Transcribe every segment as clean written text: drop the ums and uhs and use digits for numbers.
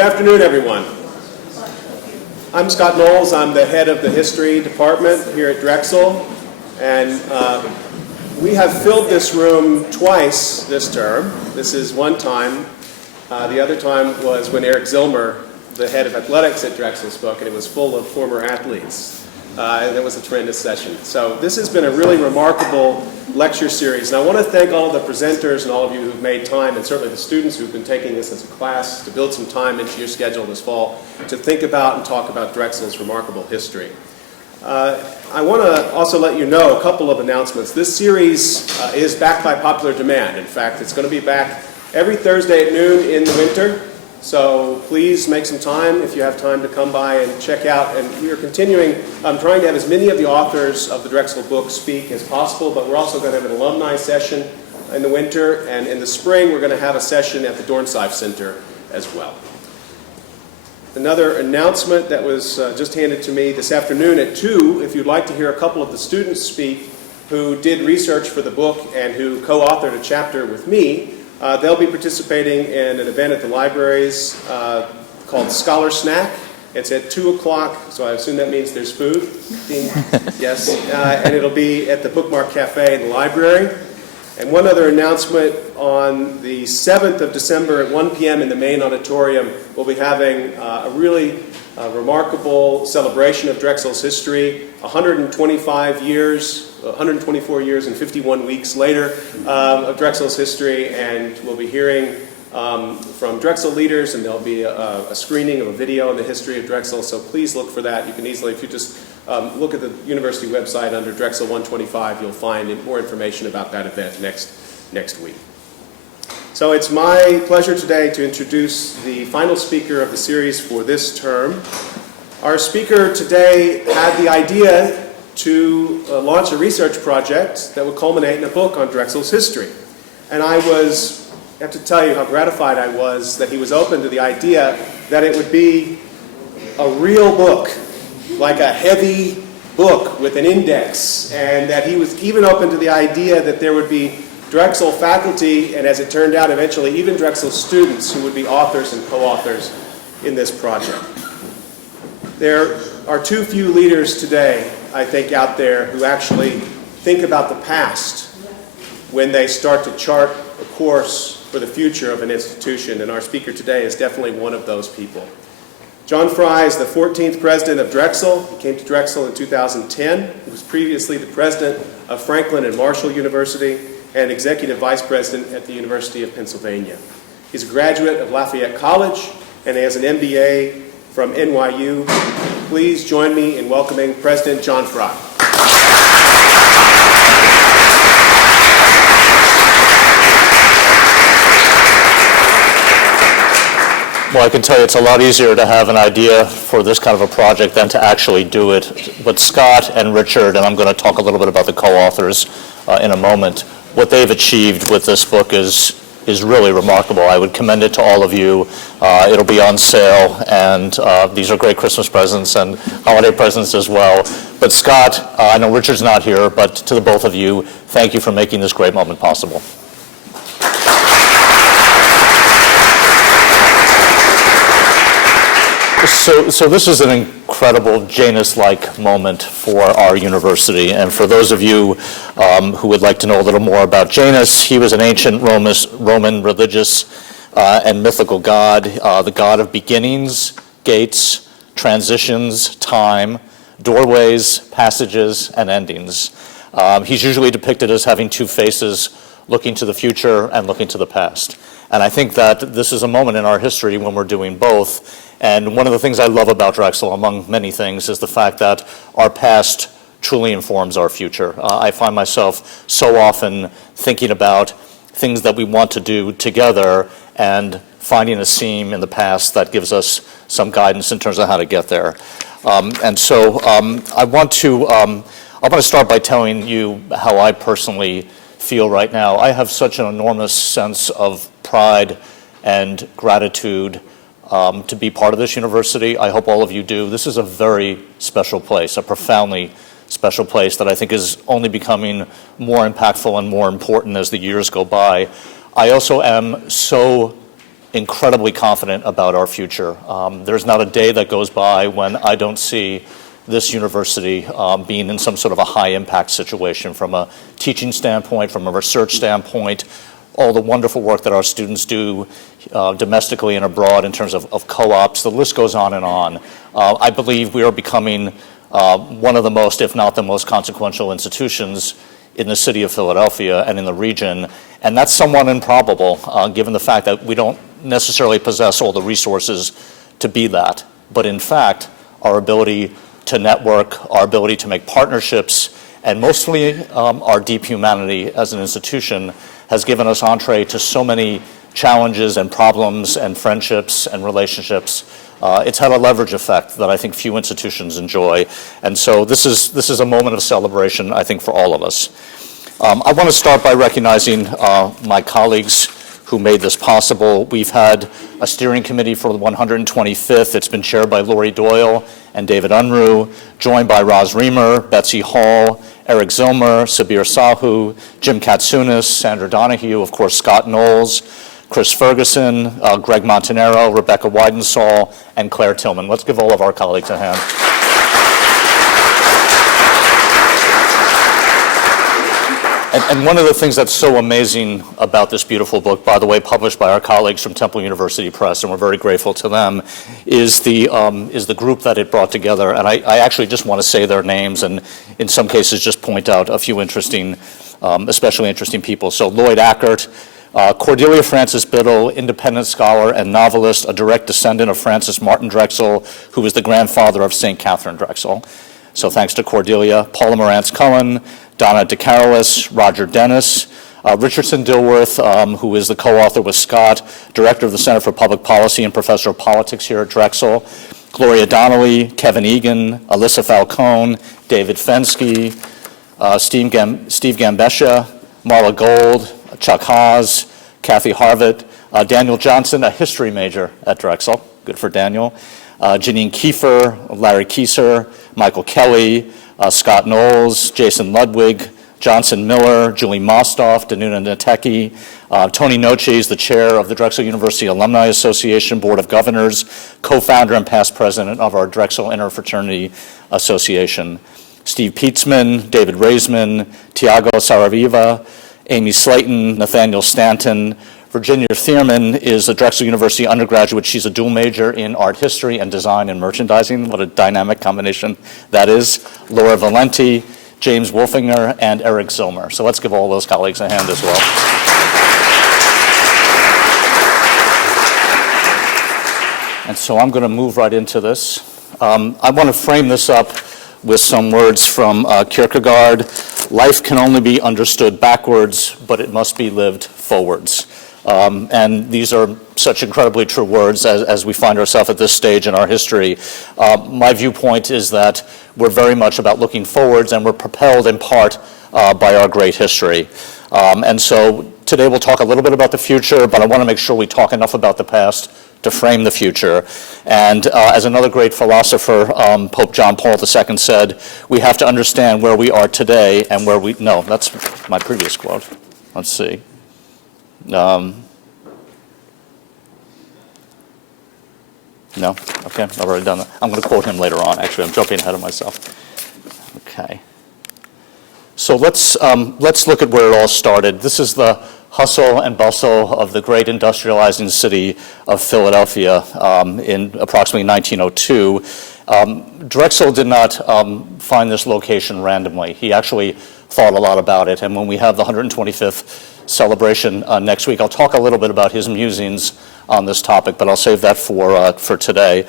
Good afternoon, everyone. I'm Scott Knowles. I'm the head of the history department here at Drexel, and we have filled this room twice this term. This is one time. The other time was when Eric Zillmer, the head of athletics at Drexel, spoke, and it was full of former athletes. And it was a tremendous session. So this has been a really remarkable lecture series, and I want to thank all of the presenters and all of you who've made time, and certainly the students who've been taking this as a class to build some time into your schedule this fall to think about and talk about Drexel's remarkable history. I want to also let you know a couple of announcements. This series is back by popular demand. In fact, it's going to be back every Thursday at noon in the winter. So please make some time if you have time to come by and check out. And we are continuing, trying to have as many of the authors of the Drexel book speak as possible, but we're also going to have an alumni session in the winter, and in the spring we're going to have a session at the Dornsife Center as well. Another announcement that was just handed to me this afternoon at 2, if you'd like to hear a couple of the students speak who did research for the book and who co-authored a chapter with me, they'll be participating in an event at the libraries called Scholar Snack. It's at 2 o'clock, so I assume that means there's food. Yes, and it'll be at the Bookmark Cafe in the library. And one other announcement, on the 7th of December at 1 p.m. in the main auditorium, we'll be having a really remarkable celebration of Drexel's history, 124 years and 51 weeks later of Drexel's history, and we'll be hearing from Drexel leaders, and there'll be a screening of a video on the history of Drexel, so please look for that. You can easily, if you just look at the university website under Drexel 125, you'll find more information about that event next week. So it's my pleasure today to introduce the final speaker of the series for this term. Our speaker today had the idea to launch a research project that would culminate in a book on Drexel's history. And I have to tell you how gratified I was that he was open to the idea that it would be a real book, like a heavy book with an index, and that he was even open to the idea that there would be Drexel faculty, and as it turned out, eventually even Drexel students who would be authors and co-authors in this project. There are too few leaders today, I think, out there who actually think about the past when they start to chart a course for the future of an institution, and our speaker today is definitely one of those people. John Fry is the 14th president of Drexel. He came to Drexel in 2010. He was previously the president of Franklin and Marshall University and executive vice president at the University of Pennsylvania. He's a graduate of Lafayette College and has an MBA from NYU. Please join me in welcoming President John Fry. Well, I can tell you it's a lot easier to have an idea for this kind of a project than to actually do it. But Scott and Richard, and I'm going to talk a little bit about the co-authors in a moment, what they've achieved with this book is really remarkable. I would commend it to all of you. It'll be on sale, and these are great Christmas presents and holiday presents as well. But Scott, I know Richard's not here, but to the both of you, thank you for making this great moment possible. So this is an incredible Janus-like moment for our university, and for those of you who would like to know a little more about Janus, he was an ancient Roman religious and mythical god, the god of beginnings, gates, transitions, time, doorways, passages, and endings. He's usually depicted as having two faces, looking to the future and looking to the past. And I think that this is a moment in our history when we're doing both. And one of the things I love about Drexel, among many things, is the fact that our past truly informs our future. I find myself so often thinking about things that we want to do together and finding a seam in the past that gives us some guidance in terms of how to get there. I want to start by telling you how I personally feel right now. I have such an enormous sense of pride and gratitude to be part of this university. I hope all of you do. This is a very special place, a profoundly special place that I think is only becoming more impactful and more important as the years go by. I also am so incredibly confident about our future. There's not a day that goes by when I don't see this university being in some sort of a high-impact situation from a teaching standpoint, from a research standpoint, all the wonderful work that our students do domestically and abroad in terms of co-ops. The list goes on and on. I believe we are becoming one of the most, if not the most consequential institutions in the city of Philadelphia and in the region. And that's somewhat improbable, given the fact that we don't necessarily possess all the resources to be that. But in fact, our ability to network, our ability to make partnerships, and mostly our deep humanity as an institution has given us entree to so many challenges and problems and friendships and relationships. It's had a leverage effect that I think few institutions enjoy. And so this is a moment of celebration, I think, for all of us. I want to start by recognizing my colleagues who made this possible. We've had a steering committee for the 125th. It's been chaired by Lori Doyle and David Unruh, joined by Roz Reamer, Betsy Hall, Eric Zilmer, Sabir Sahu, Jim Katsounis, Sandra Donahue, of course, Scott Knowles, Chris Ferguson, Greg Montanaro, Rebecca Weidensall, and Claire Tillman. Let's give all of our colleagues a hand. And one of the things that's so amazing about this beautiful book, by the way, published by our colleagues from Temple University Press, and we're very grateful to them, is the group that it brought together. And I actually just want to say their names, and in some cases just point out a few interesting, especially interesting people. So Lloyd Ackert, Cordelia Francis Biddle, independent scholar and novelist, a direct descendant of Francis Martin Drexel, who was the grandfather of St. Catherine Drexel. So thanks to Cordelia. Paula Morantz Cullen, Donna DeCarolis, Roger Dennis, Richardson Dilworth, who is the co-author with Scott, director of the Center for Public Policy and professor of politics here at Drexel, Gloria Donnelly, Kevin Egan, Alyssa Falcone, David Fensky, Steve Gambesha, Marla Gold, Chuck Haas, Kathy Harvett, Daniel Johnson, a history major at Drexel, good for Daniel, Janine Kiefer, Larry Kieser, Michael Kelly, Scott Knowles, Jason Ludwig, Johnson Miller, Julie Mostoff, Danuna Nateki, Tony Noce is the chair of the Drexel University Alumni Association Board of Governors, co-founder and past president of our Drexel Interfraternity Association, Steve Pietzman, David Raisman, Tiago Saraviva, Amy Slayton, Nathaniel Stanton. Virginia Thierman is a Drexel University undergraduate. She's a dual major in art history and design and merchandising. What a dynamic combination that is. Laura Valenti, James Wolfinger, and Eric Zilmer. So let's give all those colleagues a hand as well. And so I'm going to move right into this. I want to frame this up with some words from Kierkegaard. Life can only be understood backwards, but it must be lived forwards. And these are such incredibly true words as we find ourselves at this stage in our history. My viewpoint is that we're very much about looking forwards, and we're propelled in part by our great history. And so today we'll talk a little bit about the future, but I want to make sure we talk enough about the past to frame the future. And as another great philosopher, Pope John Paul II said, we have to understand where we are today and where we, no, that's my previous quote. Let's see. No? Okay, I've already done that. I'm going to quote him later on. Actually, I'm jumping ahead of myself. Okay. So let's look at where it all started. This is the hustle and bustle of the great industrializing city of Philadelphia in approximately 1902. Drexel did not find this location randomly. He actually thought a lot about it. And when we have the 125th celebration next week, I'll talk a little bit about his musings on this topic, but I'll save that for today.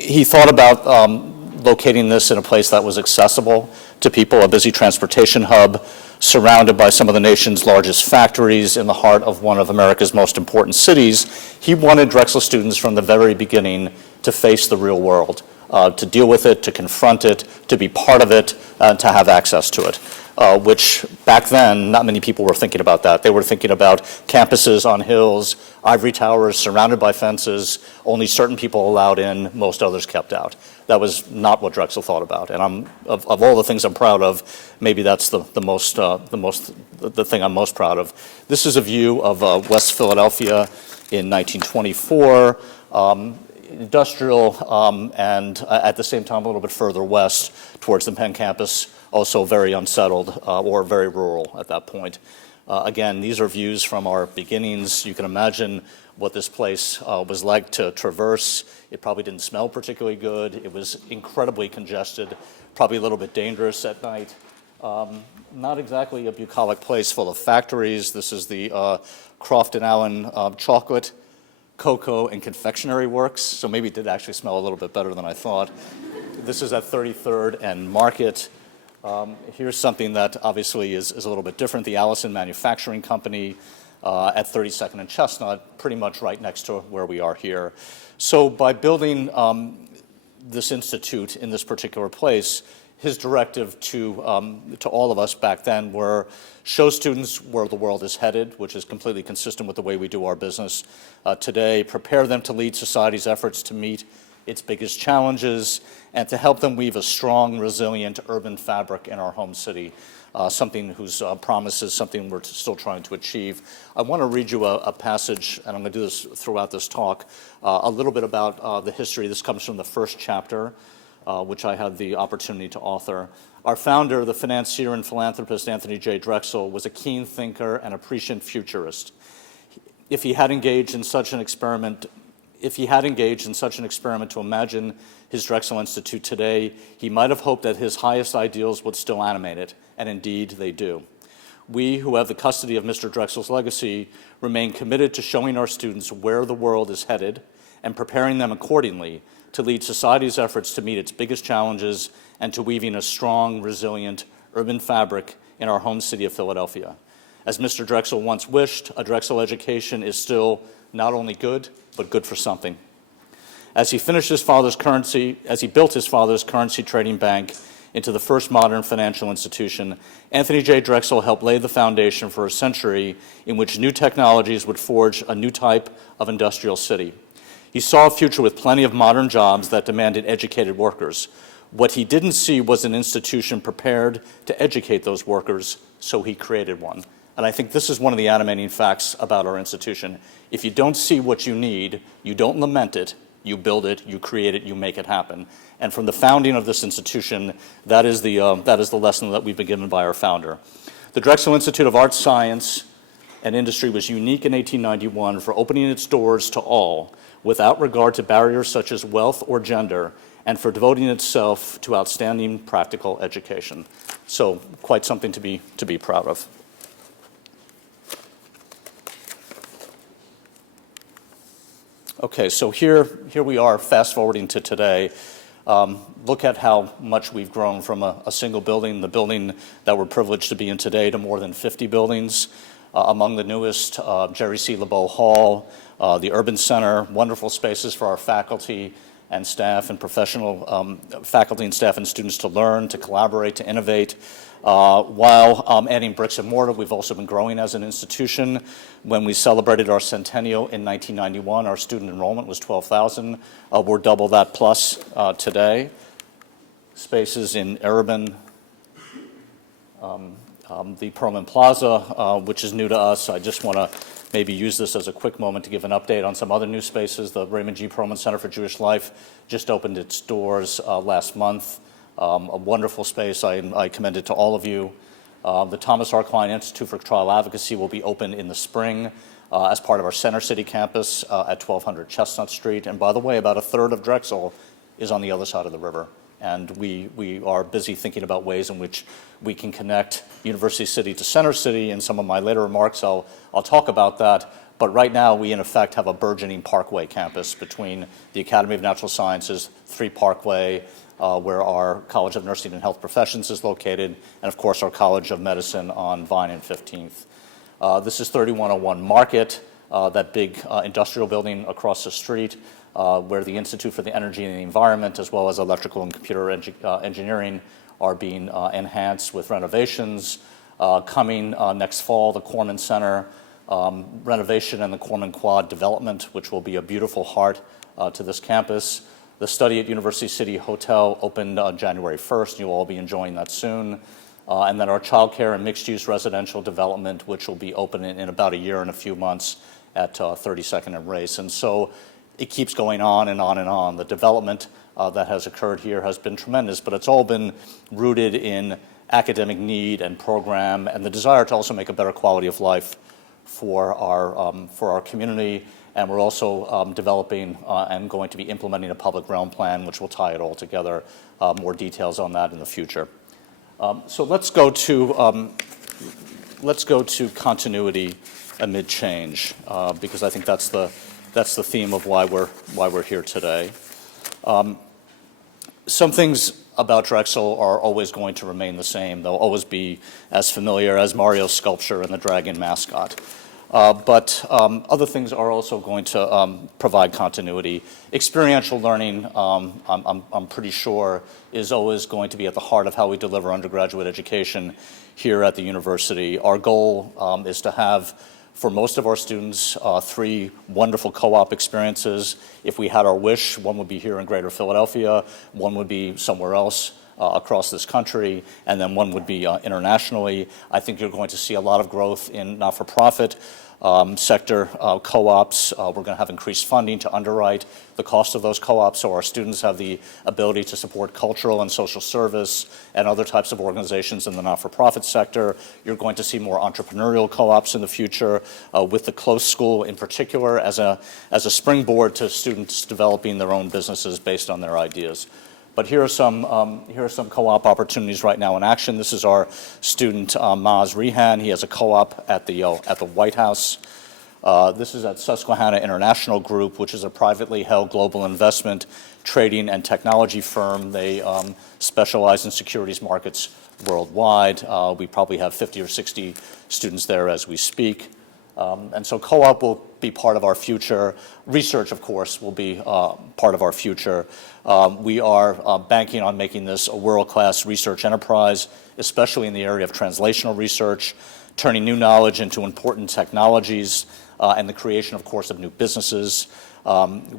He thought about locating this in a place that was accessible to people, a busy transportation hub, surrounded by some of the nation's largest factories in the heart of one of America's most important cities. He wanted Drexel students from the very beginning to face the real world, to deal with it, to confront it, to be part of it, and to have access to it. Which back then, not many people were thinking about that. They were thinking about campuses on hills, ivory towers surrounded by fences, only certain people allowed in, most others kept out. That was not what Drexel thought about. And of all the things I'm proud of, maybe that's the thing I'm most proud of. This is a view of West Philadelphia in 1924, industrial, and at the same time a little bit further west towards the Penn campus, also very unsettled or very rural at that point. Again, these are views from our beginnings. You can imagine what this place was like to traverse. It probably didn't smell particularly good. It was incredibly congested, probably a little bit dangerous at night. Not exactly a bucolic place full of factories. This is the Crofton Allen chocolate, cocoa, and confectionery works, so maybe it did actually smell a little bit better than I thought. This is at 33rd and Market. Here's something that obviously is a little bit different. The Allison Manufacturing Company at 32nd and Chestnut, pretty much right next to where we are here. So by building this institute in this particular place, his directive to all of us back then were show students where the world is headed, which is completely consistent with the way we do our business today, prepare them to lead society's efforts to meet its biggest challenges, and to help them weave a strong, resilient urban fabric in our home city, something whose promise is something we're still trying to achieve. I want to read you a passage, and I'm going to do this throughout this talk, a little bit about the history. This comes from the first chapter, which I had the opportunity to author. Our founder, the financier and philanthropist Anthony J. Drexel, was a keen thinker and a prescient futurist. If he had engaged in such an experiment to imagine his Drexel Institute today, he might have hoped that his highest ideals would still animate it, and indeed they do. We, who have the custody of Mr. Drexel's legacy, remain committed to showing our students where the world is headed and preparing them accordingly to lead society's efforts to meet its biggest challenges and to weaving a strong, resilient urban fabric in our home city of Philadelphia. As Mr. Drexel once wished, a Drexel education is still not only good, but good for something. As he built his father's currency trading bank into the first modern financial institution, Anthony J. Drexel helped lay the foundation for a century in which new technologies would forge a new type of industrial city. He saw a future with plenty of modern jobs that demanded educated workers. What he didn't see was an institution prepared to educate those workers, so he created one. And I think this is one of the animating facts about our institution. If you don't see what you need, you don't lament it, you build it, you create it, you make it happen. And from the founding of this institution, that is the lesson that we've been given by our founder. The Drexel Institute of Art, Science, and Industry was unique in 1891 for opening its doors to all, without regard to barriers such as wealth or gender, and for devoting itself to outstanding practical education. So quite something to be proud of. Okay, so here we are, fast forwarding to today. Look at how much we've grown from a single building, the building that we're privileged to be in today, to more than 50 buildings. Among the newest, Jerry C. LeBeau Hall, the Urban Center, wonderful spaces for our faculty and staff and professional faculty and staff and students to learn, to collaborate, to innovate. While adding bricks and mortar, we've also been growing as an institution. When we celebrated our centennial in 1991, our student enrollment was 12,000. We're double that plus today. Spaces in Urban, the Perlman Plaza, which is new to us. I just want to maybe use this as a quick moment to give an update on some other new spaces. The Raymond G. Perlman Center for Jewish Life just opened its doors last month. A wonderful space I commend it to all of you. The Thomas R. Klein Institute for Trial Advocacy will be open in the spring as part of our Center City campus at 1200 Chestnut Street. And by the way, about a third of Drexel is on the other side of the river. And we are busy thinking about ways in which we can connect University City to Center City. In some of my later remarks, I'll talk about that. But right now, we in effect have a burgeoning Parkway campus between the Academy of Natural Sciences, 3 Parkway, where our College of Nursing and Health Professions is located, and of course our College of Medicine on Vine and 15th. This is 3101 Market, that big industrial building across the street, where the Institute for the Energy and the Environment, as well as electrical and computer engineering, are being enhanced with renovations. Coming next fall, the Corman Center renovation and the Corman Quad development, which will be a beautiful heart to this campus. The Study at University City Hotel opened January 1st. You'll all be enjoying that soon. And then our childcare and mixed-use residential development, which will be open in about a year and a few months, at 32nd and Race. And so it keeps going on and on and on. The development that has occurred here has been tremendous, but it's all been rooted in academic need and program and the desire to also make a better quality of life for our community. And we're also developing and going to be implementing a public realm plan, which will tie it all together. More details on that in the future. So let's go to continuity amid change, because I think that's the theme of why we're here today. Some things about Drexel are always going to remain the same. They'll always be as familiar as Mario's sculpture and the dragon mascot. But other things are also going to provide continuity. Experiential learning, I'm pretty sure, is always going to be at the heart of how we deliver undergraduate education here at the university. Our goal is to have, for most of our students, 3 wonderful co-op experiences. If we had our wish, one would be here in Greater Philadelphia, one would be somewhere else across this country, and then one would be internationally. I think you're going to see a lot of growth in not-for-profit sector co-ops. We're going to have increased funding to underwrite the cost of those co-ops, so our students have the ability to support cultural and social service and other types of organizations in the not-for-profit sector. You're going to see more entrepreneurial co-ops in the future, with the Close School in particular as a springboard to students developing their own businesses based on their ideas. But here are some co-op opportunities right now in action. This is our student Maz Rehan. He has a co-op at the White House. This is at Susquehanna International Group, which is a privately held global investment, trading, and technology firm. They specialize in securities markets worldwide. We probably have 50 or 60 students there as we speak. And so co-op will be part of our future. Research, of course, will be part of our future. We are banking on making this a world-class research enterprise, especially in the area of translational research, turning new knowledge into important technologies, and the creation, of course, of new businesses.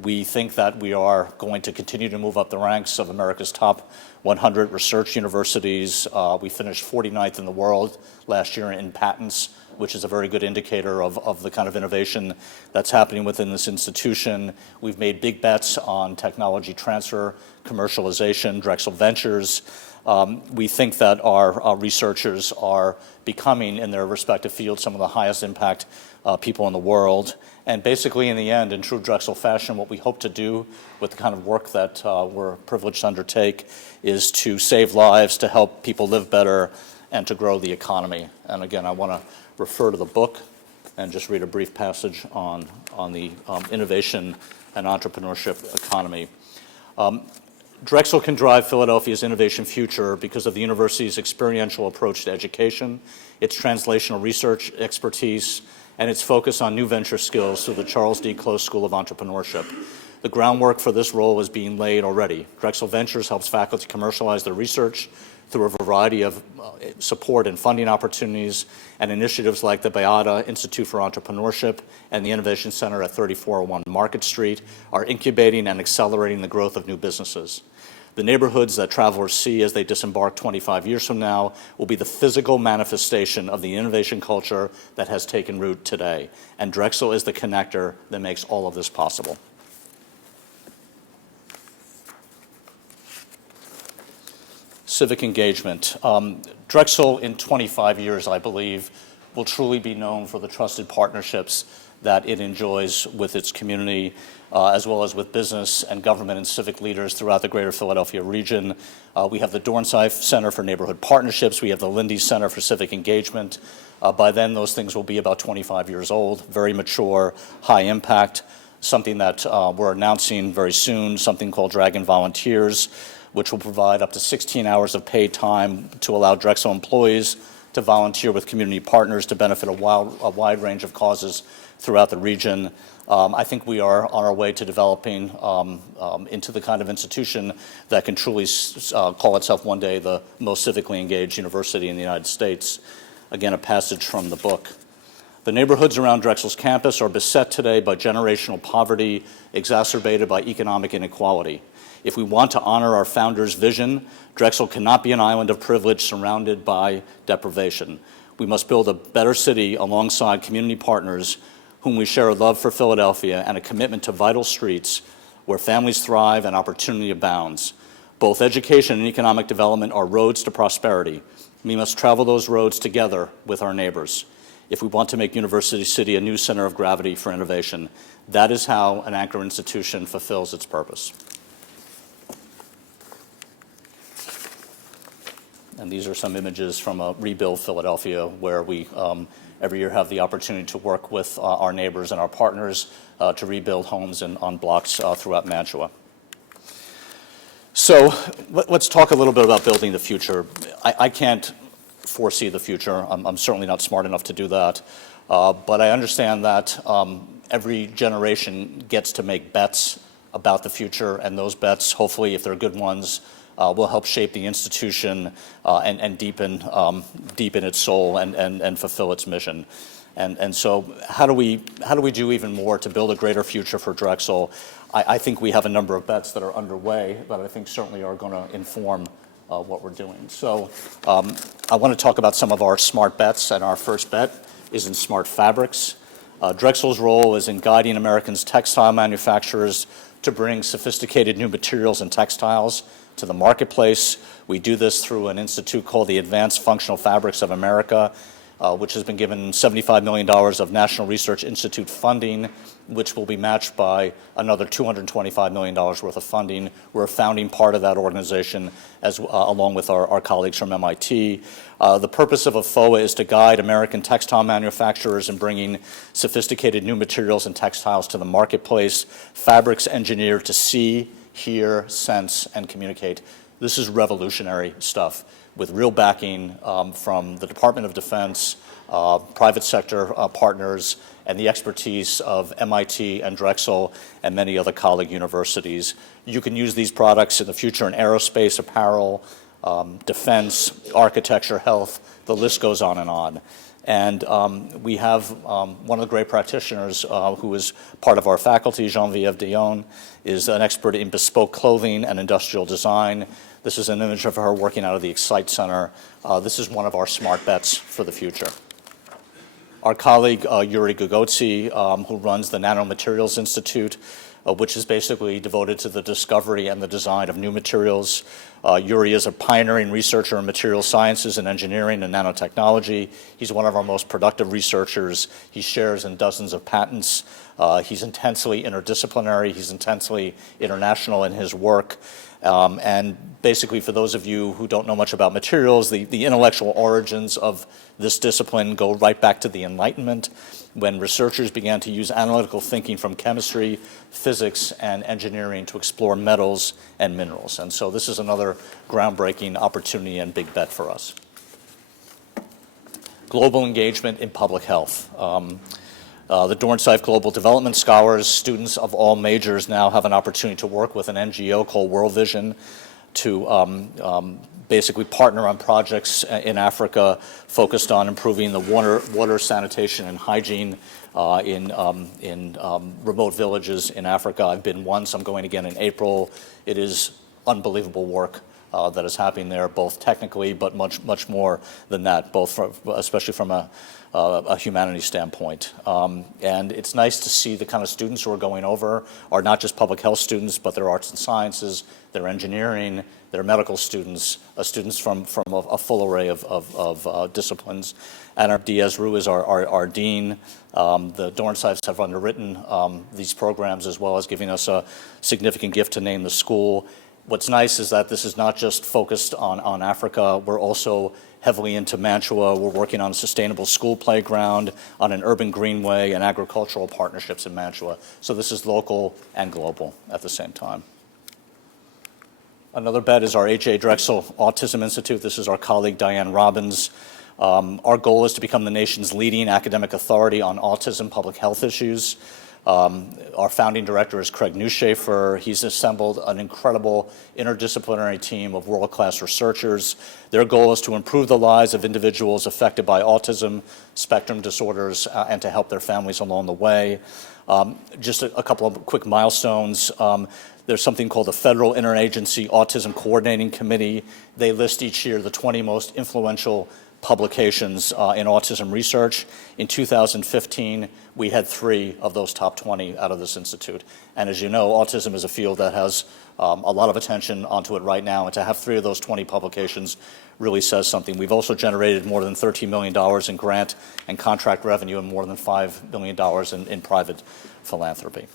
We think that we are going to continue to move up the ranks of America's top 100 research universities. We finished 49th in the world last year in patents, which is a very good indicator of the kind of innovation that's happening within this institution. We've made big bets on technology transfer, commercialization, Drexel Ventures. We think that our researchers are becoming, in their respective fields, some of the highest impact people in the world. And basically, in the end, in true Drexel fashion, what we hope to do with the kind of work that we're privileged to undertake is to save lives, to help people live better, and to grow the economy. And again, I want to refer to the book and just read a brief passage on the innovation and entrepreneurship economy. Drexel can drive Philadelphia's innovation future because of the university's experiential approach to education, its translational research expertise, and its focus on new venture skills through the Charles D. Close School of Entrepreneurship. The groundwork for this role is being laid already. Drexel Ventures helps faculty commercialize their research through a variety of support and funding opportunities, and initiatives like the Bayada Institute for Entrepreneurship and the Innovation Center at 3401 Market Street are incubating and accelerating the growth of new businesses. The neighborhoods that travelers see as they disembark 25 years from now will be the physical manifestation of the innovation culture that has taken root today. And Drexel is the connector that makes all of this possible. Civic engagement. Drexel in 25 years, I believe, will truly be known for the trusted partnerships that it enjoys with its community, as well as with business and government and civic leaders throughout the greater Philadelphia region. We have the Dornsife Center for Neighborhood Partnerships. We have the Lindy Center for Civic Engagement. By then, those things will be about 25 years old, very mature, high impact, something that we're announcing very soon, something called Dragon Volunteers, which will provide up to 16 hours of paid time to allow Drexel employees to volunteer with community partners to benefit a wide range of causes throughout the region. I think we are on our way to developing into the kind of institution that can truly call itself one day the most civically engaged university in the United States. Again, a passage from the book. The neighborhoods around Drexel's campus are beset today by generational poverty exacerbated by economic inequality. If we want to honor our founders' vision, Drexel cannot be an island of privilege surrounded by deprivation. We must build a better city alongside community partners whom we share a love for Philadelphia and a commitment to vital streets where families thrive and opportunity abounds. Both education and economic development are roads to prosperity. We must travel those roads together with our neighbors if we want to make University City a new center of gravity for innovation. That is how an anchor institution fulfills its purpose. And these are some images from a Rebuild Philadelphia, where we every year have the opportunity to work with our neighbors and our partners to rebuild homes on blocks throughout Mantua. So let's talk a little bit about building the future. I can't foresee the future. I'm certainly not smart enough to do that. But I understand that every generation gets to make bets about the future, and those bets, hopefully, if they're good ones, will help shape the institution and deepen its soul and fulfill its mission. And so how do we do even more to build a greater future for Drexel? I think we have a number of bets that are underway that I think certainly are going to inform what we're doing. So I want to talk about some of our smart bets, and our first bet is in smart fabrics. Drexel's role is in guiding Americans' textile manufacturers to bring sophisticated new materials and textiles to the marketplace. We do this through an institute called the Advanced Functional Fabrics of America, which has been given $75 million of National Research Institute funding, which will be matched by another $225 million worth of funding. We're a founding part of that organization, along with our colleagues from MIT. The purpose of AFOA is to guide American textile manufacturers in bringing sophisticated new materials and textiles to the marketplace, fabrics engineered to see, hear, sense, and communicate. This is revolutionary stuff with real backing from the Department of Defense, private sector partners, and the expertise of MIT and Drexel and many other colleague universities. You can use these products in the future in aerospace, apparel, defense, architecture, health, the list goes on and on. And we have one of the great practitioners who is part of our faculty, Geneviève Dion, is an expert in bespoke clothing and industrial design. This is an image of her working out of the Excite Center. This is one of our smart bets for the future. Our colleague, Yuri Gogotsi, who runs the Nanomaterials Institute, which is basically devoted to the discovery and the design of new materials. Yuri is a pioneering researcher in material sciences and engineering and nanotechnology. He's one of our most productive researchers. He shares in dozens of patents. He's intensely interdisciplinary. He's intensely international in his work. And basically, for those of you who don't know much about materials, the intellectual origins of this discipline go right back to the Enlightenment, when researchers began to use analytical thinking from chemistry, physics, and engineering to explore metals and minerals. And so this is another groundbreaking opportunity and big bet for us. Global engagement in public health. The Dornsife Global Development Scholars, students of all majors, now have an opportunity to work with an NGO called World Vision to basically partner on projects in Africa focused on improving the water sanitation and hygiene in remote villages in Africa. I've been once, I'm going again in April. It is unbelievable work that is happening there, both technically, but much more than that, especially from a humanities standpoint. And it's nice to see the kind of students who are going over are not just public health students, but they're arts and sciences, they're engineering, they're medical students, students from a full array of disciplines. And our Diaz-Rue is our dean. The Dornsifes have underwritten these programs, as well as giving us a significant gift to name the school. What's nice is that this is not just focused on Africa. We're also heavily into Mantua. We're working on a sustainable school playground, on an urban greenway, and agricultural partnerships in Mantua. So this is local and global at the same time. Another bet is our H.A. Drexel Autism Institute. This is our colleague Diane Robbins. Our goal is to become the nation's leading academic authority on autism public health issues. Our founding director is Craig Newshafer. He's assembled an incredible interdisciplinary team of world-class researchers. Their goal is to improve the lives of individuals affected by autism, spectrum disorders, and to help their families along the way. Just a couple of quick milestones. There's something called the Federal Interagency Autism Coordinating Committee. They list each year the 20 most influential publications in autism research. In 2015, we had 3 of those top 20 out of this institute. And as you know, autism is a field that has a lot of attention onto it right now, and to have 3 of those 20 publications really says something. We've also generated more than $13 million in grant and contract revenue and more than $5 million in private philanthropy.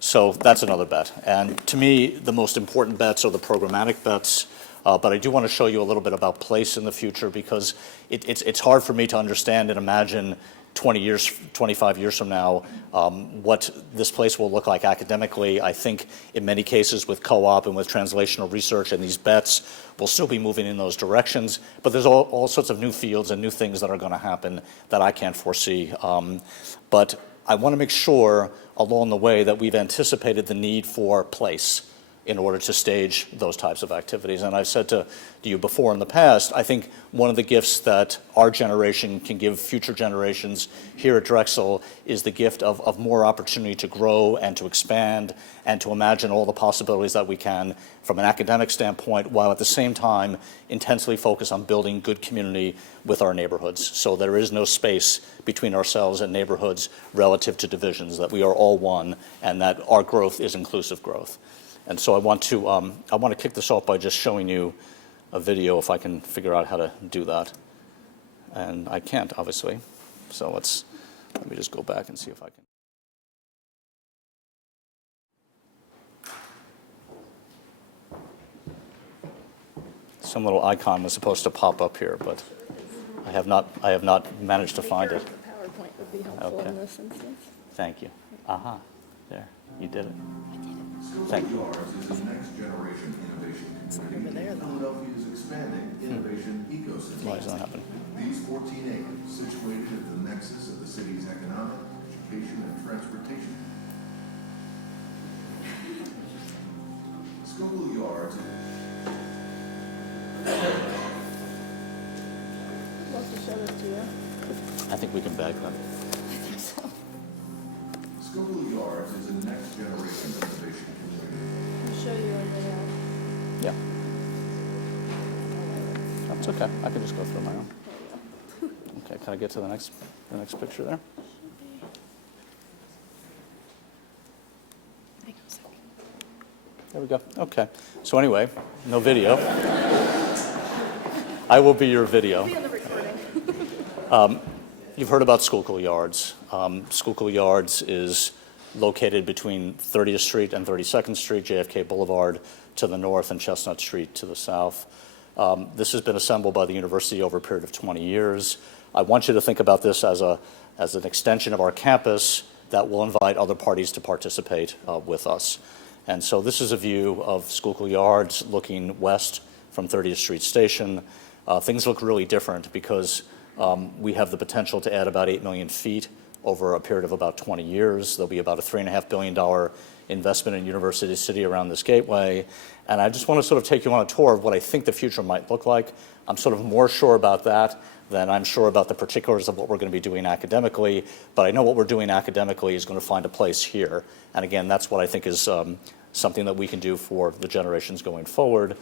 So that's another bet. And to me, the most important bets are the programmatic bets. But I do want to show you a little bit about place in the future, because it's hard for me to understand and imagine 20 years, 25 years from now, what this place will look like academically. I think in many cases with co-op and with translational research and these bets, we'll still be moving in those directions. But there's all sorts of new fields and new things that are going to happen that I can't foresee. But I want to make sure along the way that we've anticipated the need for place in order to stage those types of activities. And I've said to you before in the past, I think one of the gifts that our generation can give future generations here at Drexel is the gift of more opportunity to grow and to expand and to imagine all the possibilities that we can from an academic standpoint, while at the same time intensely focus on building good community with our neighborhoods. So there is no space between ourselves and neighborhoods relative to divisions, that we are all one and that our growth is inclusive growth. And so I want to kick this off by just showing you a video, if I can figure out how to do that. And I can't, obviously. So let me just go back and see if I can. Some little icon was supposed to pop up here, but I have not managed to find it. PowerPoint would be helpful in this instance. Thank you. There, you did it. Thank you. Is a next generation innovation community. Philadelphia is expanding innovation ecosystem. Why is that happening? These 14 acres situated at the nexus of the city's economic, education, and transportation. Schuylkill Yards. I'd love to show this to you. I think we can bag that. Schuylkill Yards is a next generation innovation community. I'll show you in the, Yeah. That's okay. I can just go through my own. Okay, can I get to the next picture there? There we go. Okay. So anyway, no video. I will be your video. Be on the recording. You've heard about Schuylkill Yards. Schuylkill Yards is located between 30th Street and 32nd Street, Jfk Boulevard to the north and Chestnut Street to the south. This has been assembled by the university over a period of 20 years. I want you to think about this as an extension of our campus that will invite other parties to participate with us. And so this is a view of Schuylkill Yards looking west from 30th Street Station. Things look really different because we have the potential to add about 8 million feet over a period of about 20 years. There'll be about a $3.5 billion investment in University City around this gateway. And I just want to sort of take you on a tour of what I think the future might look like. I'm sort of more sure about that than I'm sure about the particulars of what we're going to be doing academically. But I know what we're doing academically is going to find a place here. And again, that's what I think is something that we can do for the generations going forward.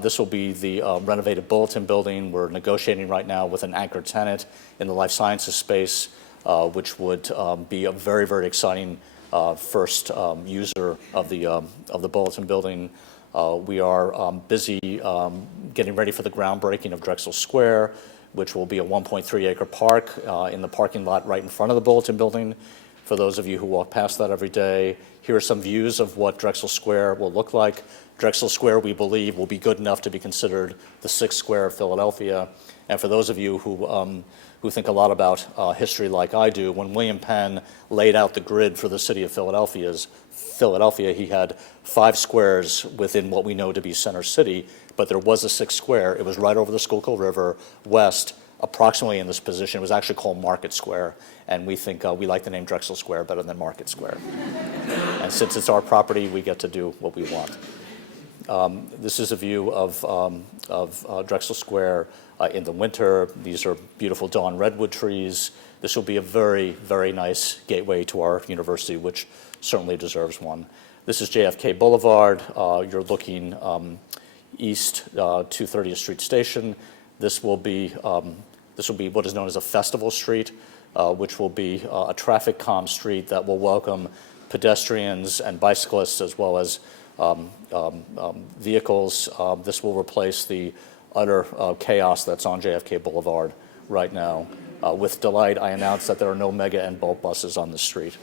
This will be the renovated Bulletin Building. We're negotiating right now with an anchor tenant in the life sciences space, which would be a very, very exciting first user of the Bulletin Building. We are busy getting ready for the groundbreaking of Drexel Square, which will be a 1.3-acre park in the parking lot right in front of the Bulletin Building. For those of you who walk past that every day, here are some views of what Drexel Square will look like. Drexel Square, we believe, will be good enough to be considered the sixth square of Philadelphia. And for those of you who think a lot about history like I do, when William Penn laid out the grid for the city of Philadelphia, he had 5 squares within what we know to be Center City, but there was a 6th square. It was right over the Schuylkill River, west, approximately in this position. It was actually called Market Square, and we think we like the name Drexel Square better than Market Square. And since it's our property, we get to do what we want. This is a view of Drexel Square in the winter. These are beautiful dawn redwood trees. This will be a very, very nice gateway to our university, which certainly deserves one. This is JFK Boulevard. You're looking east to 30th Street Station. This will be what is known as a festival street, which will be a traffic calm street that will welcome pedestrians and bicyclists as well as vehicles. This will replace the utter chaos that's on Jfk Boulevard right now. With delight, I announce that there are no Mega and Bolt buses on the street.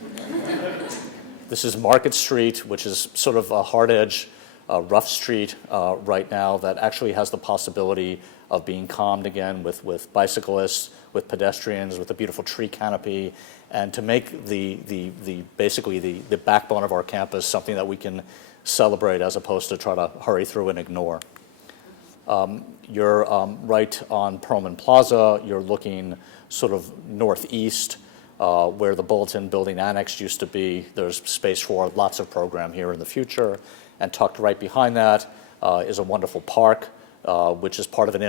This is Market Street, which is sort of a hard edge, rough street right now that actually has the possibility of being calmed again with bicyclists, with pedestrians, with a beautiful tree canopy, and to make basically the backbone of our campus something that we can celebrate as opposed to try to hurry through and ignore. You're right on Perlman Plaza. You're looking sort of northeast where the Bulletin Building Annex used to be. There's space for lots of program here in the future. And tucked right behind that is a wonderful park, which is part of an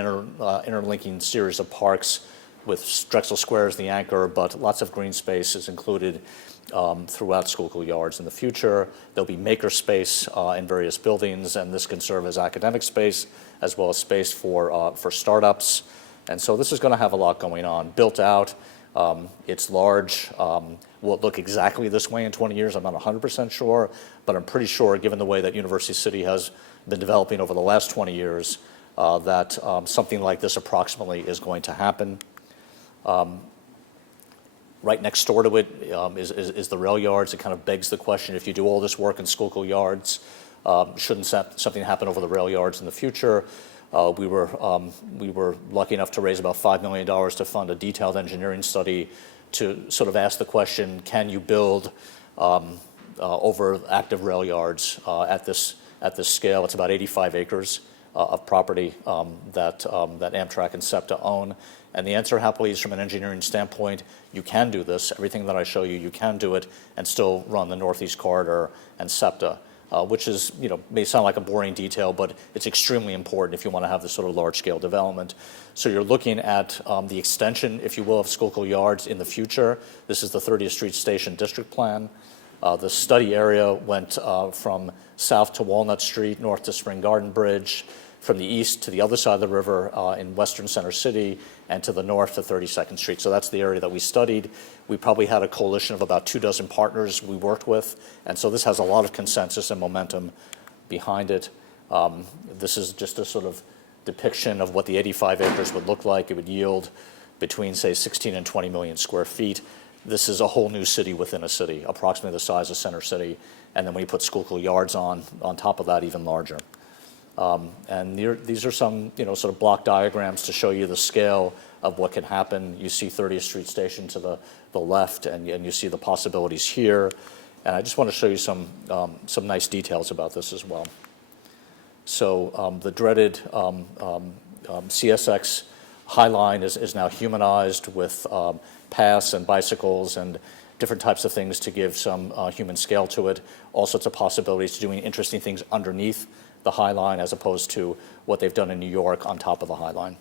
interlinking series of parks with Drexel Square as the anchor, but lots of green space is included throughout Schuylkill Yards in the future. There'll be maker space in various buildings, and this can serve as academic space as well as space for startups. And so this is going to have a lot going on. Built out, it's large. Will it look exactly this way in 20 years? I'm not 100% sure, but I'm pretty sure, given the way that University City has been developing over the last 20 years, that something like this approximately is going to happen. Right next door to it is the rail yards. It kind of begs the question, if you do all this work in Schuylkill Yards, shouldn't something happen over the rail yards in the future? We were lucky enough to raise about $5 million to fund a detailed engineering study to sort of ask the question, can you build over active rail yards at this scale? It's about 85 acres of property that Amtrak and SEPTA own. And the answer, happily, is from an engineering standpoint, you can do this. Everything that I show you, you can do it and still run the Northeast Corridor and SEPTA, which is, may sound like a boring detail, but it's extremely important if you want to have this sort of large-scale development. So you're looking at the extension, if you will, of Schuylkill Yards in the future. This is the 30th Street Station District Plan. The study area went from south to Walnut Street, north to Spring Garden Bridge, from the east to the other side of the river in Western Center City, and to the north to 32nd Street. So that's the area that we studied. We probably had a coalition of about 24 partners we worked with, and so this has a lot of consensus and momentum behind it. This is just a sort of depiction of what the 85 acres would look like. It would yield between, say, 16 and 20 million square feet. This is a whole new city within a city, approximately the size of Center City, and then when you put Schuylkill Yards on top of that, even larger. And these are some, sort of block diagrams to show you the scale of what can happen. You see 30th Street Station to the left, and you see the possibilities here. And I just want to show you some nice details about this as well. So the dreaded CSX High Line is now humanized with paths and bicycles and different types of things to give some human scale to it. All sorts of possibilities to doing interesting things underneath the High Line as opposed to what they've done in New York on top of the High Line.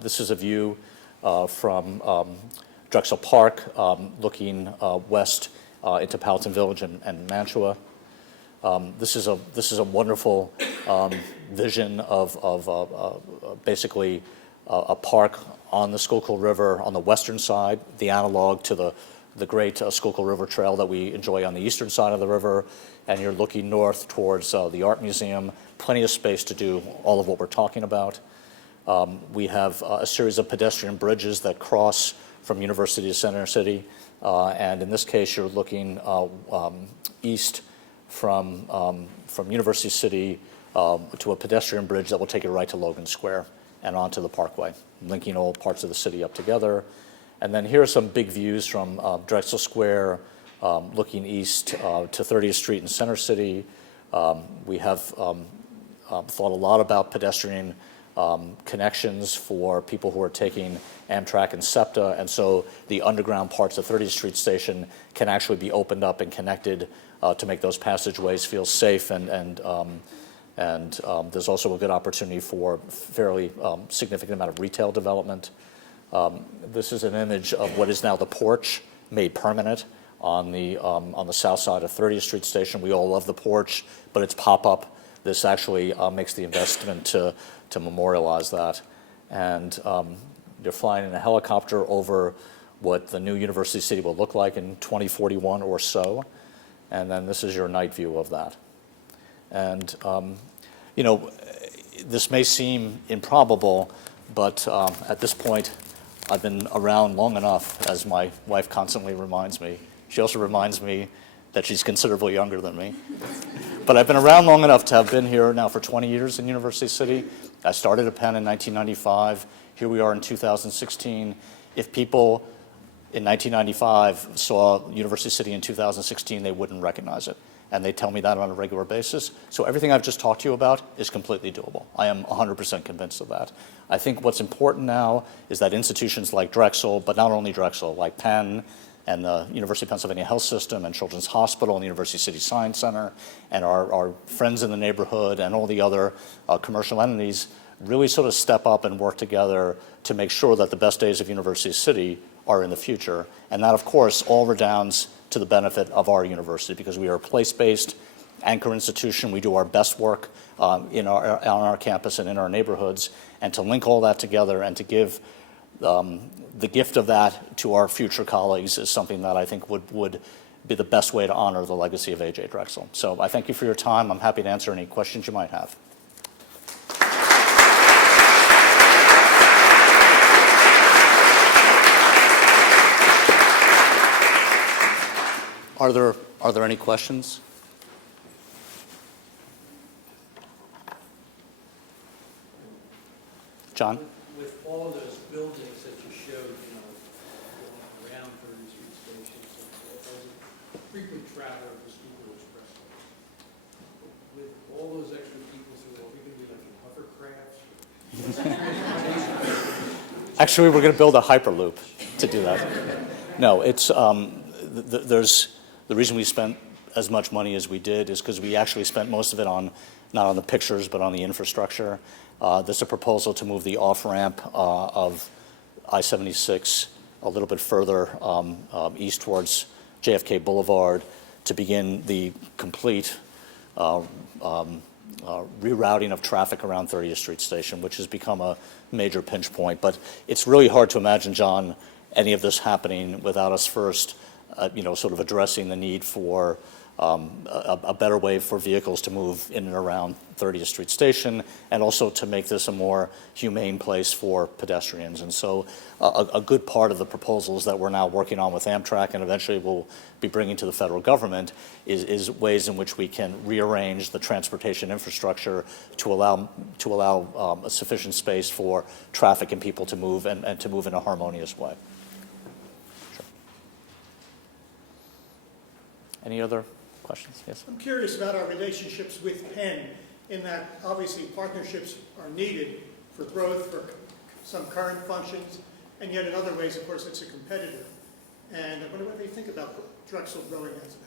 This is a view from Drexel Park looking west into Powelton Village and Mantua. This is a wonderful vision of basically a park on the Schuylkill River on the western side, the analog to the great Schuylkill River Trail that we enjoy on the eastern side of the river. And you're looking north towards the Art Museum, plenty of space to do all of what we're talking about. We have a series of pedestrian bridges that cross from University to Center City. And in this case, you're looking east from University City to a pedestrian bridge that will take you right to Logan Square and onto the Parkway, linking all parts of the city up together. And then here are some big views from Drexel Square, looking east to 30th Street and Center City. We have thought a lot about pedestrian connections for people who are taking Amtrak and SEPTA, and so the underground parts of 30th Street Station can actually be opened up and connected to make those passageways feel safe, and there's also a good opportunity for fairly significant amount of retail development. This is an image of what is now the porch made permanent on the south side of 30th Street Station. We all love the porch, but it's pop-up. This actually makes the investment to to memorialize that. And you're flying in a helicopter over what the new University City will look like in 2041 or so. And then this is your night view of that. And, you know, this may seem improbable, but at this point, I've been around long enough, as my wife constantly reminds me. She also reminds me that she's considerably younger than me. But I've been around long enough to have been here now for 20 years in University City. I started at Penn in 1995. Here we are in 2016. If people in 1995 saw University City in 2016, they wouldn't recognize it. And they tell me that on a regular basis. So everything I've just talked to you about is completely doable. I am 100% convinced of that. I think what's important now is that institutions like Drexel, but not only Drexel, like Penn and the University of Pennsylvania Health System and Children's Hospital and the University City Science Center and our friends in the neighborhood and all the other commercial entities really sort of step up and work together to make sure that the best days of University City are in the future. And that, of course, all redounds to the benefit of our university, because we are a place-based anchor institution. We do our best work on our campus and in our neighborhoods, and to link all that together and to give the gift of that to our future colleagues is something that I think would be the best way to honor the legacy of A.J. Drexel. So I thank you for your time. I'm happy to answer any questions you might have. Are there any questions? John? With all of those buildings that you showed, you know, going around 30th Street Station, so as a frequent traveler of the Schuylkill Express, with all those extra people, so are we going to be like in hovercrafts? Actually, we're going to build a Hyperloop to do that. No, it's the reason we spent as much money as we did is because we actually spent most of it on, not on the pictures, but on the infrastructure. There's a proposal to move the off-ramp of I-76 a little bit further east towards Jfk Boulevard to begin the complete rerouting of traffic around 30th Street Station, which has become a major pinch point. But it's really hard to imagine, John, any of this happening without us first sort of addressing the need for a better way for vehicles to move in and around 30th Street Station, and also to make this a more humane place for pedestrians. And so a good part of the proposals that we're now working on with Amtrak and eventually we'll be bringing to the federal government is ways in which we can rearrange the transportation infrastructure to allow a sufficient space for traffic and people to move and to move in a harmonious way. Any other questions? Yes. I'm curious about our relationships with Penn, in that obviously partnerships are needed for growth, for some current functions, and yet in other ways, of course, it's a competitor. And I wonder what they think about Drexel growing as it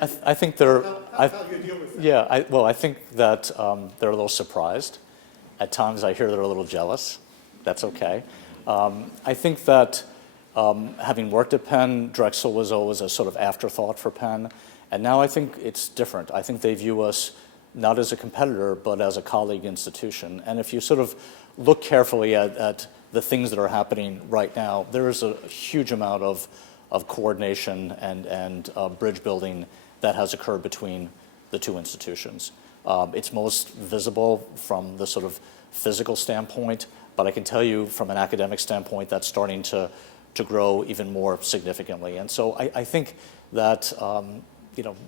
has. And I think they're... how you deal with that? Yeah, I think that they're a little surprised. At times I hear they're a little jealous. That's okay. I think that having worked at Penn, Drexel was always a sort of afterthought for Penn. And now I think it's different. I think they view us not as a competitor, but as a colleague institution. And if you sort of look carefully at the things that are happening right now, there is a huge amount of coordination and bridge building that has occurred between the two institutions. It's most visible from the sort of physical standpoint, but I can tell you from an academic standpoint that's starting to grow even more significantly. And so I think that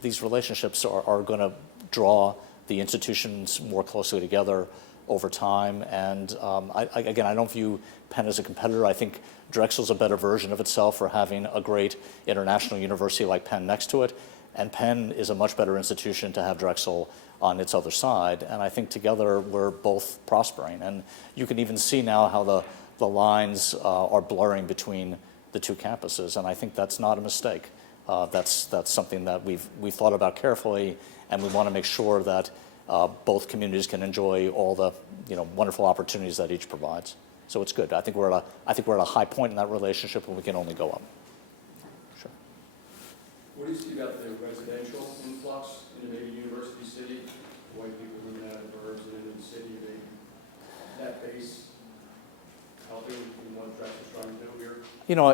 these relationships are going to draw the institutions more closely together over time. And I don't view Penn as a competitor. I think Drexel's a better version of itself for having a great international university like Penn next to it. And Penn is a much better institution to have Drexel on its other side. And I think together we're both prospering. And you can even see now how the lines are blurring between the two campuses, and I think that's not a mistake. That's something that we've thought about carefully, and we want to make sure that both communities can enjoy all the wonderful opportunities that each provides. So it's good. I think we're at a high point in that relationship, and we can only go up. Sure. What do you see about the residential influx into maybe University City? White people moving out of the burbs and into the city, maybe to what Drexel's trying to do here? You know,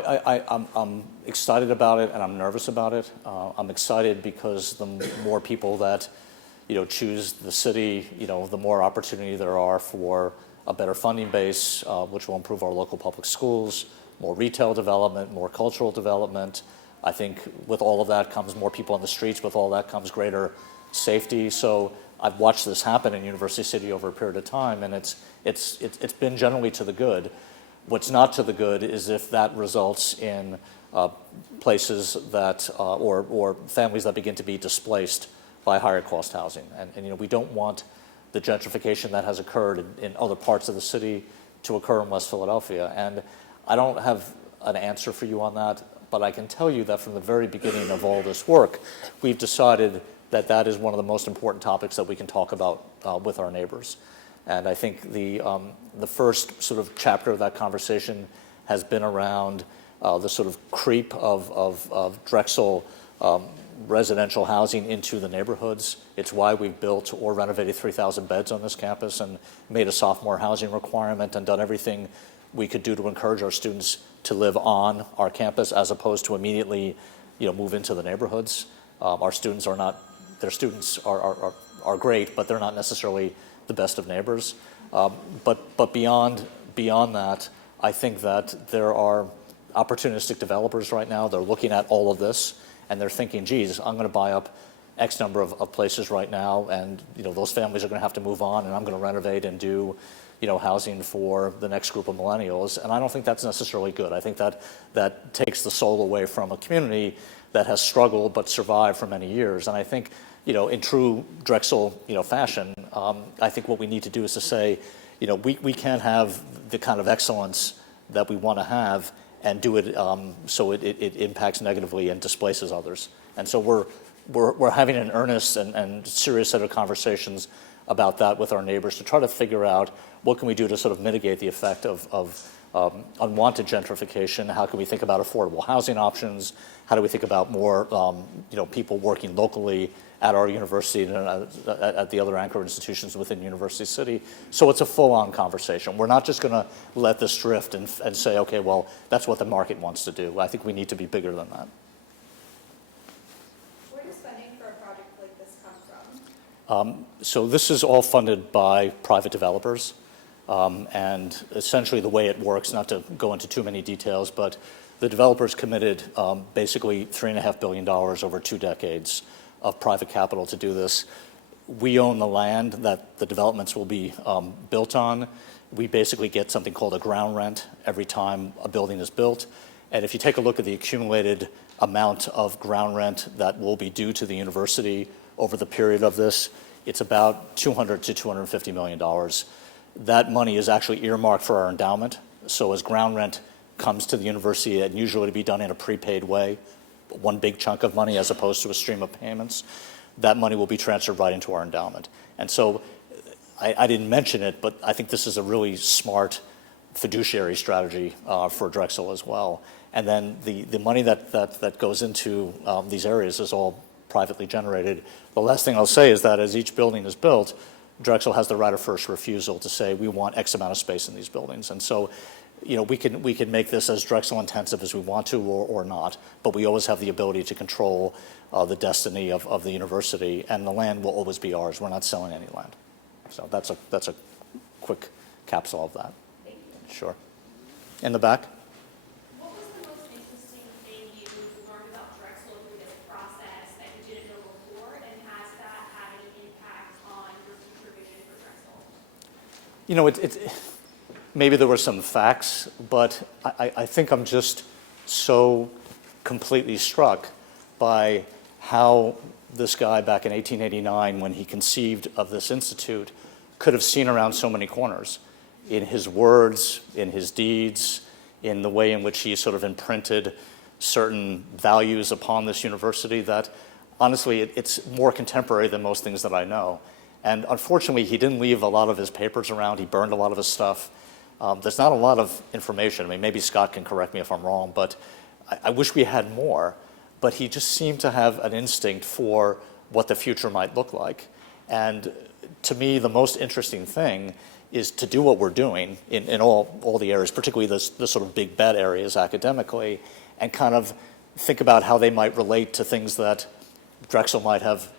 I'm excited about it and I'm nervous about it. I'm excited because the more people that, you know, choose the city, you know, the more opportunity there are for a better funding base, which will improve our local public schools, more retail development, more cultural development. I think with all of that comes more people on the streets. With all that comes greater safety. So I've watched this happen in University City over a period of time, and it's been generally to the good. What's not to the good is if that results in places that, or families that begin to be displaced by higher cost housing. And you know, we don't want the gentrification that has occurred in other parts of the city to occur in West Philadelphia. And I don't have an answer for you on that, but I can tell you that from the very beginning of all this work, we've decided that that is one of the most important topics that we can talk about with our neighbors. And I think the first sort of chapter of that conversation has been around the sort of creep of Drexel residential housing into the neighborhoods. It's why we've built or renovated 3,000 beds on this campus and made a sophomore housing requirement and done everything we could do to encourage our students to live on our campus as opposed to immediately, you know, move into the neighborhoods. Our students are not, their students are great, but they're not necessarily the best of neighbors. But beyond that, I think that there are opportunistic developers right now. They're looking at all of this and they're thinking, geez, I'm going to buy up X number of places right now, and you know, those families are going to have to move on, and I'm going to renovate and do, you know, housing for the next group of millennials. And I don't think that's necessarily good. I think that takes the soul away from a community that has struggled but survived for many years. And I think, you know, in true Drexel, you know, fashion, I think what we need to do is to say, you know, we can't have the kind of excellence that we want to have and do it so it impacts negatively and displaces others. And so we're having an earnest and serious set of conversations about that with our neighbors to try to figure out what can we do to sort of mitigate the effect of unwanted gentrification. How can we think about affordable housing options? How do we think about more you know, people working locally at our university and at the other anchor institutions within University City? So it's a full-on conversation. We're not just going to let this drift and say, okay, well, that's what the market wants to do. I think we need to be bigger than that. Where does funding for a project like this come from? So this is all funded by private developers. And essentially the way it works, not to go into too many details, but the developers committed basically $3.5 billion over 2 decades of private capital to do this. We own the land that the developments will be built on. We basically get something called a ground rent every time a building is built. And if you take a look at the accumulated amount of ground rent that will be due to the university over the period of this, it's about $200 to $250 million. That money is actually earmarked for our endowment. So as ground rent comes to the university, it usually be done in a prepaid way, one big chunk of money as opposed to a stream of payments. That money will be transferred right into our endowment. And so I didn't mention it, but I think this is a really smart fiduciary strategy for Drexel as well. And then the money that goes into these areas is all privately generated. The last thing I'll say is that as each building is built, Drexel has the right of first refusal to say we want X amount of space in these buildings. And so, you know, we can make this as Drexel intensive as we want to or not, but we always have the ability to control the destiny of the university, and the land will always be ours. We're not selling any land. So that's a quick capsule of that. Thank you. Sure. In the back? What was the most interesting thing you learned about Drexel through this process that you didn't know before, and has that had any impact on your future vision for Drexel? You know, maybe there were some facts, but I think I'm just so completely struck by how this guy back in 1889, when he conceived of this institute, could have seen around so many corners in his words, in his deeds, in the way in which he sort of imprinted certain values upon this university that, honestly, it's more contemporary than most things that I know. And unfortunately, he didn't leave a lot of his papers around. He burned a lot of his stuff. There's not a lot of information. I mean, maybe Scott can correct me if I'm wrong, but I wish we had more. But he just seemed to have an instinct for what the future might look like. And to me, the most interesting thing is to do what we're doing in all the areas, particularly the sort of big bet areas academically, and kind of think about how they might relate to things that Drexel might have,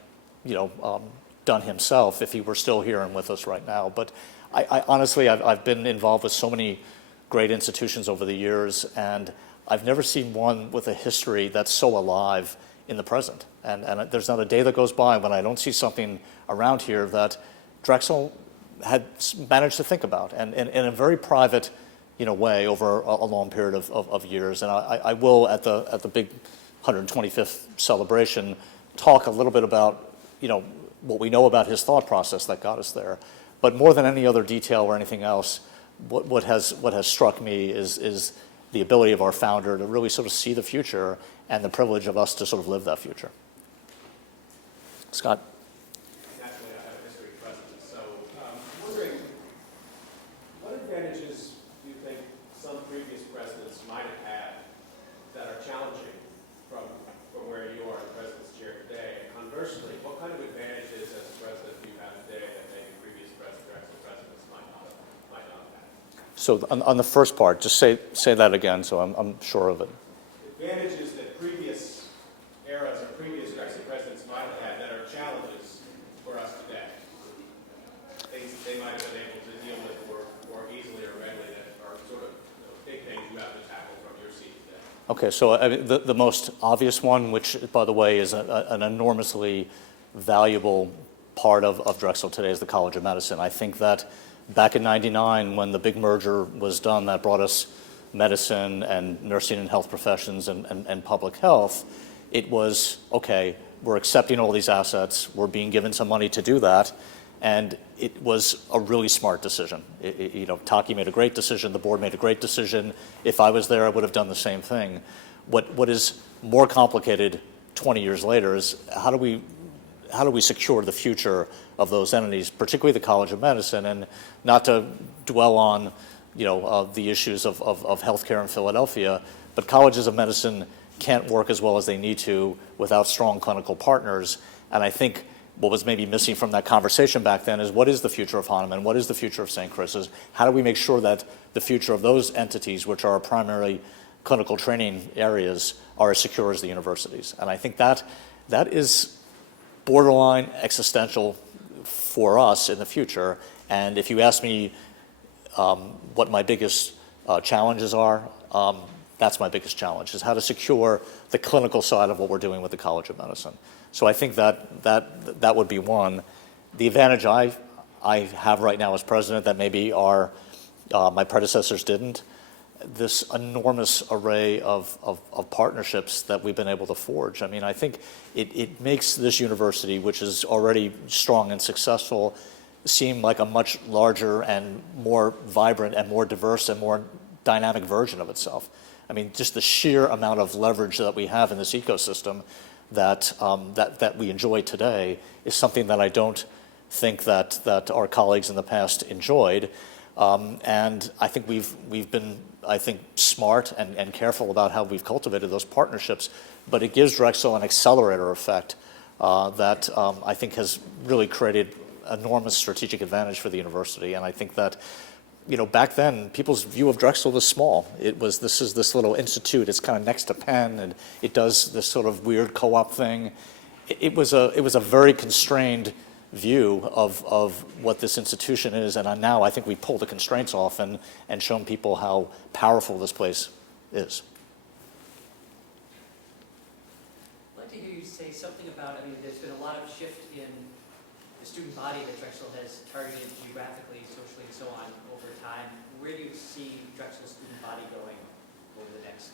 done himself if he were still here and with us right now. But I honestly, I've been involved with so many great institutions over the years, and I've never seen one with a history that's so alive in the present. And there's not a day that goes by when I don't see something around here that Drexel had managed to think about, and in a very private, way over a long period of years. And I will at the big 125th celebration talk a little bit about, what we know about his thought process that got us there. But more than any other detail or anything else, what has struck me is the ability of our founder to really sort of see the future and the privilege of us to sort of live that future. Scott? Naturally, I have a history of presidents, so wondering what advantages do you think some previous presidents might have had that are challenging from where you are in the president's chair today? And conversely, what kind of advantages as president do you have today that maybe previous presidents might not have had? So on the first part, just say that again so I'm sure of it. Advantages that previous eras or previous Drexel presidents might have had that are challenges for us today. Things that they might have been able to deal with more easily or readily that are sort of big things you have to tackle from your seat today. Okay, so I mean, the most obvious one, which, by the way, is an enormously valuable part of Drexel today, is the College of Medicine. I think that back in '99, when the big merger was done that brought us medicine and nursing and health professions and public health, it was, okay, we're accepting all these assets, we're being given some money to do that, and it was a really smart decision. Taki made a great decision, the board made a great decision. If I was there, I would have done the same thing. What is more complicated 20 years later is how do we secure the future of those entities, particularly the College of Medicine, and not to dwell on the issues of healthcare in Philadelphia, but colleges of medicine can't work as well as they need to without strong clinical partners. And I think what was maybe missing from that conversation back then is what is the future of Hahnemann? What is the future of St. Chris's? How do we make sure that the future of those entities, which are our primary clinical training areas, are as secure as the universities? And I think that is borderline existential for us in the future. And if you ask me what my biggest challenges are, that's my biggest challenge, is how to secure the clinical side of what we're doing with the College of Medicine. So I think that would be one. The advantage I have right now as president that maybe my predecessors didn't, this enormous array of partnerships that we've been able to forge. I mean, I think it makes this university, which is already strong and successful, seem like a much larger and more vibrant and more diverse and more dynamic version of itself. I mean, just the sheer amount of leverage that we have in this ecosystem that we enjoy today is something that I don't think that our colleagues in the past enjoyed. And I think we've been, smart and careful about how we've cultivated those partnerships, but it gives Drexel an accelerator effect that I think has really created enormous strategic advantage for the university. And I think that, back then, people's view of Drexel was small. This is this little institute, it's kind of next to Penn, and it does this sort of weird co-op thing. It was a very constrained view of what this institution is, and now I think we pulled the constraints off and shown people how powerful this place is. I'd like to hear you say something about, there's been a lot of shift in the student body that Drexel has targeted geographically, socially, and so on over time. Where do you see Drexel's student body going over the next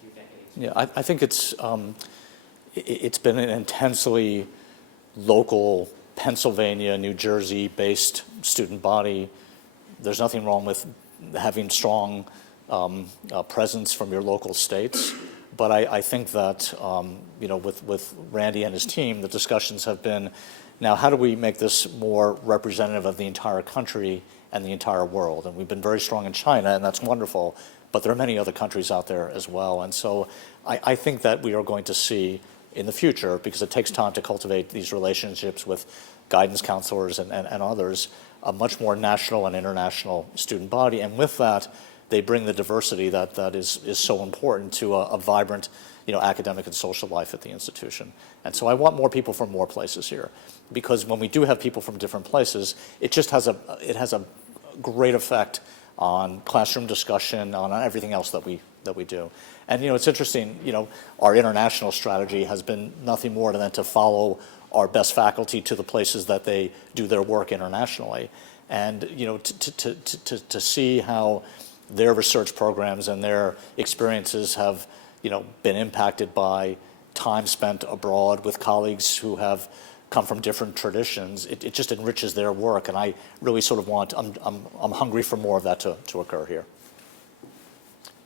few decades? Yeah, I think it's been an intensely local Pennsylvania, New Jersey-based student body. There's nothing wrong with having strong presence from your local states, but I think that with Randy and his team, the discussions have been, now how do we make this more representative of the entire country and the entire world? And we've been very strong in China, and that's wonderful, but there are many other countries out there as well. And so I think that we are going to see in the future, because it takes time to cultivate these relationships with guidance counselors and others, a much more national and international student body, and with that, they bring the diversity that is so important to a vibrant, academic and social life at the institution. And so I want more people from more places here, because when we do have people from different places, it just has a great effect on classroom discussion, on everything else that we do. And it's interesting, our international strategy has been nothing more than to follow our best faculty to the places that they do their work internationally. And to see how their research programs and their experiences have been impacted by time spent abroad with colleagues who have come from different traditions, it just enriches their work, and I really sort of I'm hungry for more of that to occur here.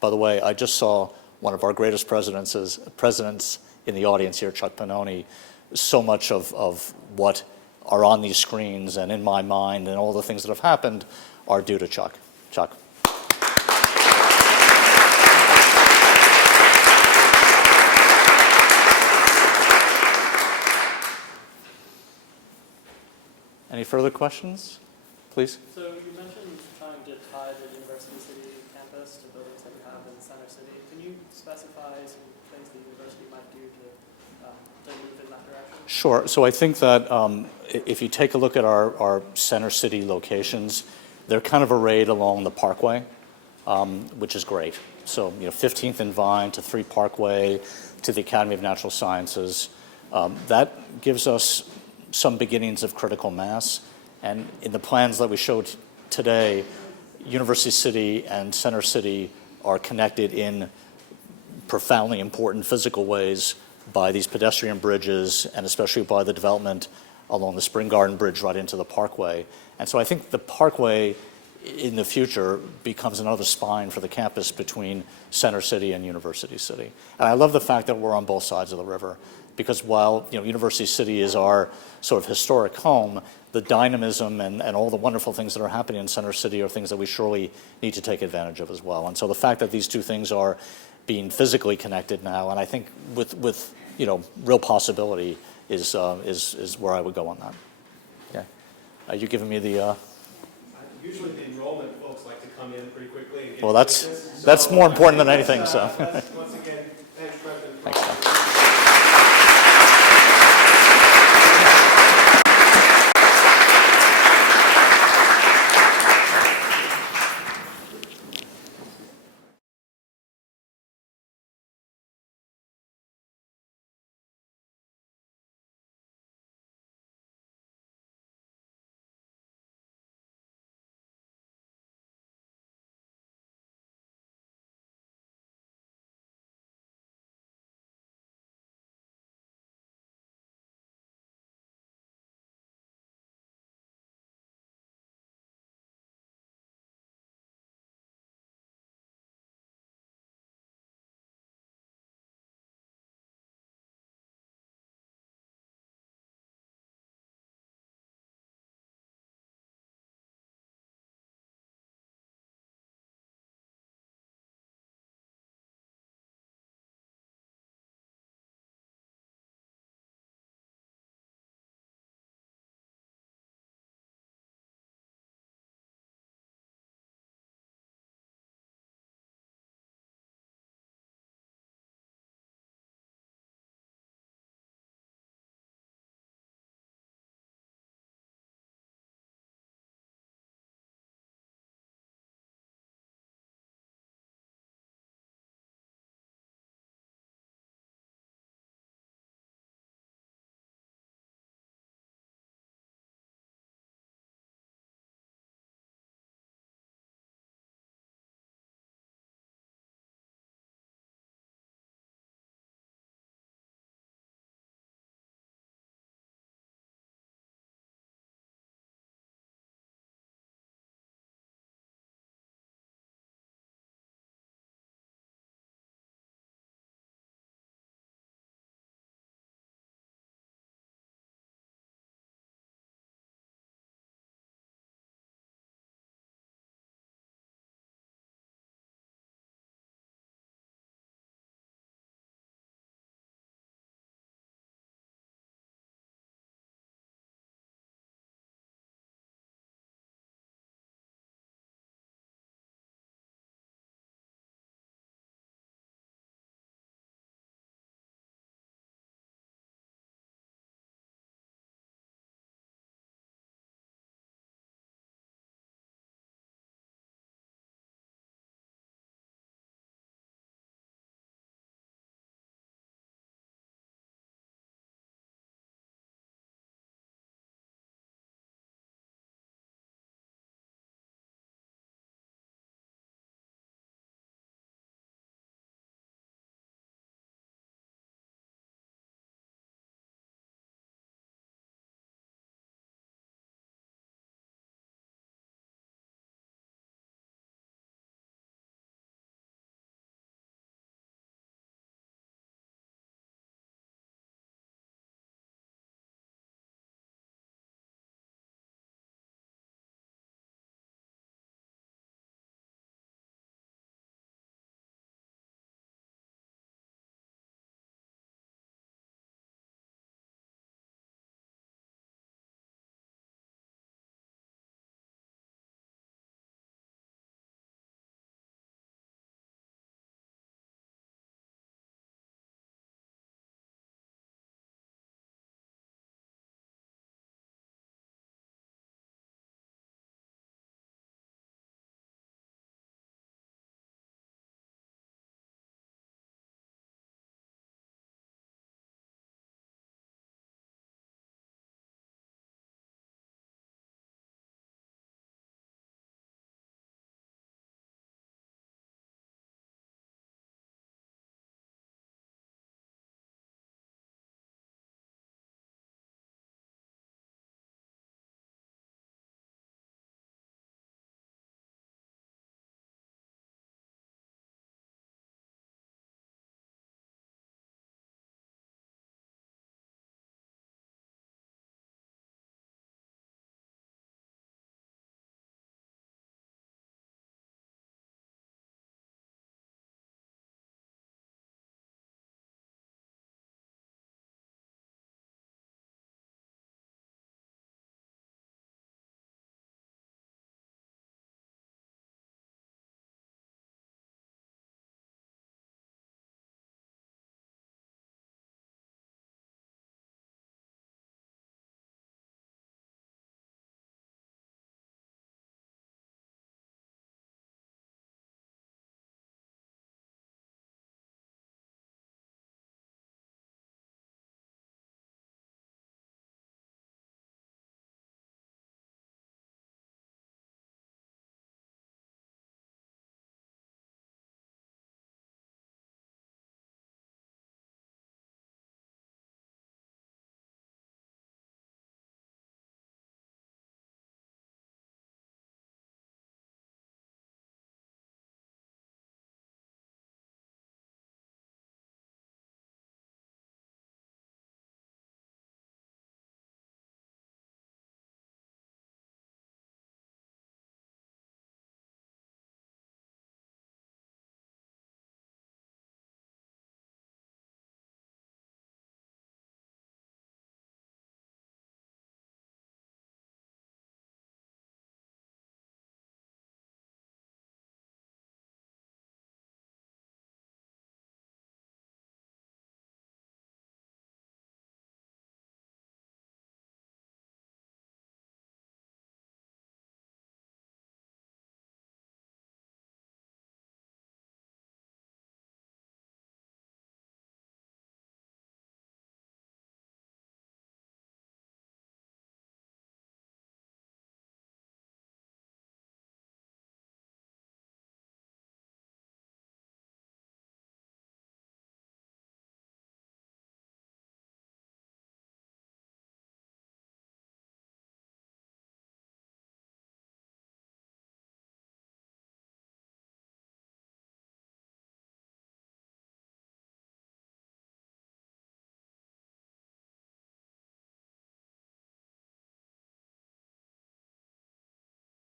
By the way, I just saw one of our greatest presidents in the audience here, Chuck Pannoni. So much of what are on these screens and in my mind and all the things that have happened are due to Chuck. Chuck. Any further questions, please? So you mentioned trying to tie the University City campus to buildings that you have in Center City. Can you specify some things the university might do to move in that direction? Sure. So I think that if you take a look at our Center City locations, they're kind of arrayed along the Parkway, which is great. So 15th and Vine to 3 Parkway to the Academy of Natural Sciences. That gives us some beginnings of critical mass. And in the plans that we showed today, University City and Center City are connected in profoundly important physical ways by these pedestrian bridges, and especially by the development along the Spring Garden Bridge right into the Parkway. And so I think the Parkway in the future becomes another spine for the campus between Center City and University City. And I love the fact that we're on both sides of the river, because while University City is our sort of historic home, the dynamism and all the wonderful things that are happening in Center City are things that we surely need to take advantage of as well. And so the fact that these two things are being physically connected now, and I think with real possibility is where I would go on that. Okay. Are you giving me the? Usually the enrollment folks like to come in pretty quickly. And get Well, that's more important than anything. So. Once again, thanks, President.